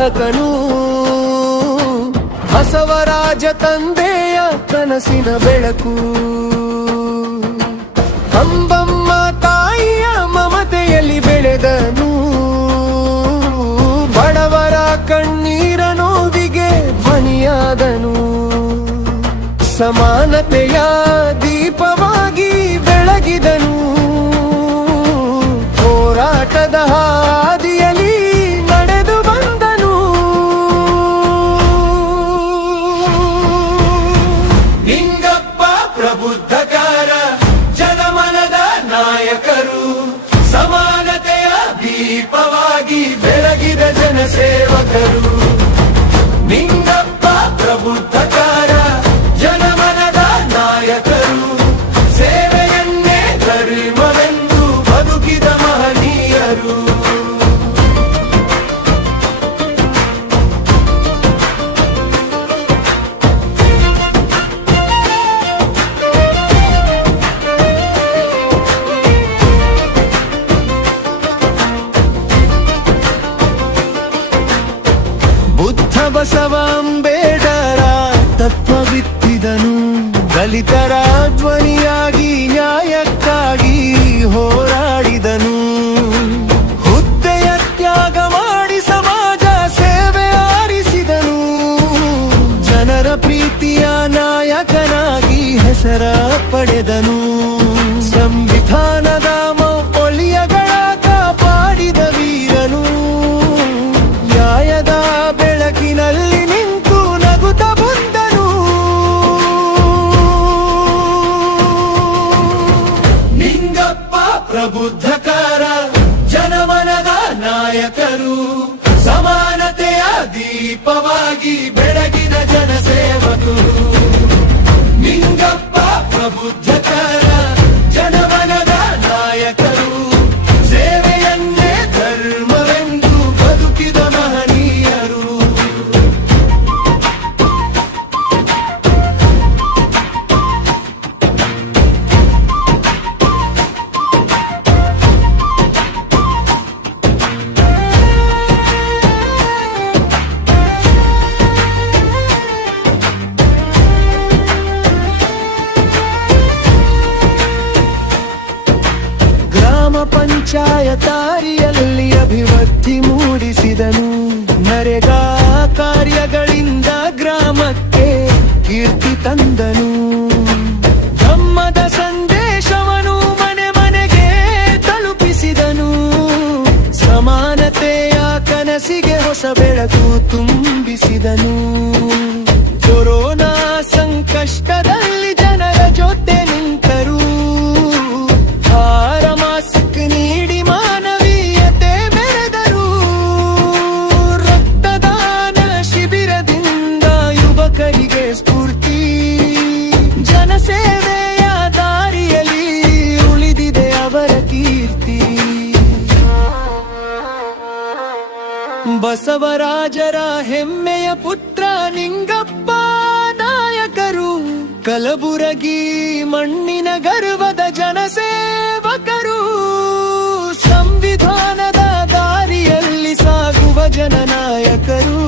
ಸಾಧಕನು ಬಸವರಾಜ ತಂದೆಯ ಕನಸಿನ ಬೆಳಕು ಅಂಬಮ್ಮ ತಾಯಿಯ ಮಮತೆಯಲ್ಲಿ ಬೆಳೆದನು ಬಡವರ ಕಣ್ಣೀರ ನೋವಿಗೆ ಧ್ವನಿಯಾದನು ಸಮಾನತೆಯ ದೀಪವಾಗಿ ಬೆಳಗಿದನು ಹೋರಾಟದ ಹಾದಿಯಲ್ಲಿ ನಡೆದು ಬಂದನು ನಿಂಗಪ್ಪ ಪ್ರಬುದ್ಧಕಾರ ಜನಮನದ ನಾಯಕರು ಸಮಾನತೆಯ ದೀಪವಾಗಿ ಬೆಳಗಿದ ಜನಸೇವಕರು ನಿಂಗಪ್ಪ ಪ್ರಬುದ್ಧಕಾರ ಜನಮನದ ನಾಯಕರು ಸೇವೆಯನ್ನೇ ಧರ್ಮವೆಂದು ಬದುಕಿದ ಮಹನೀಯರು ಬುದ್ಧ ಬಸವ ಅಂಬೇಡರ ತತ್ವ ಬಿತ್ತಿದನು ದಲಿತರ ಧ್ವನಿಯಾಗಿ ನ್ಯಾಯಕ್ಕಾಗಿ ಹೋರಾಡಿದನು ಹುದ್ದೆಯ ತ್ಯಾಗ ಮಾಡಿ ಸಮಾಜ ಸೇವೆ ಆರಿಸಿದನು ಜನರ ಪ್ರೀತಿಯ ನಾಯಕನಾಗಿ ಹೆಸರ ಪಡೆದನು ಸಂವಿಧಾನದ ಮೌಲ್ಯಗಳ ಕಾಪಾಡಿದ ವೀರನು ನ್ಯಾಯದ ಬೆಳಕಿನಲ್ಲಿ ನಿಂತು ನಗುತ್ತ ಬಂದನು ನಿಂಗಪ್ಪ ಪ್ರಬುದ್ಧಕಾರ ಜನಮನದ ನಾಯಕರು ಸಮಾನತೆಯ ದೀಪವಾಗಿ ಬೆಳಗಿದ ಜನಸೇವಕರು ನಿಂಗಪ್ಪ ಪ್ರಬುದ್ಧಕಾರ ಜನಮನದ ನಾಯಕರು ಸೇವೆಯನ್ನೇ ಧರ್ಮವೆಂದು ಬದುಕಿದ ಮಹನೀಯರು ಗ್ರಾಮ ಪಂಚಾಯತಾರಿಯಲ್ಲಿ ಅಭಿವೃದ್ಧಿ ಮೂಡಿಸಿದನು ನರೇಗಾ ಕಾರ್ಯಗಳಿಂದ ಗ್ರಾಮಕ್ಕೆ ಕೀರ್ತಿ ತಂದನು ಧಮ್ಮದ ಸಂದೇಶವನು ಮನೆ ಮನೆಗೆ ತಲುಪಿಸಿದನು ಸಮಾನತೆಯ ಕನಸಿಗೆ ಹೊಸ ಬೆಳಕು ತುಂಬಿಸಿದನು ಕೊರೋನಾ ಸಂಕಷ್ಟದಲ್ಲಿ ಜನರ ಜೊತೆ ನಿಂತರು ಮಾಸ್ಕ್ ನೀಡಿ ಮಾನವೀಯತೆ ಬೆರೆದರು ರಕ್ತದಾನ ಶಿಬಿರದಿಂದ ಯುವಕರಿಗೆ ಸ್ಫೂರ್ತಿ ಜನಸೇವೆಯ ದಾರಿಯಲ್ಲಿ ಉಳಿದಿದೆ ಅವರ ಕೀರ್ತಿ ಬಸವರಾಜರ ಹೆಮ್ಮೆಯ ಪುತ್ರ ನಿಂಗಪ್ಪ ನಾಯಕರು ಕಲಬುರಗಿ ಮಣ್ಣಿನ ಗರ್ವದ ಜನಸೇವಕರು ಸಂವಿಧಾನದ ದಾರಿಯಲ್ಲಿ ಸಾಗುವ ಜನನಾಯಕರು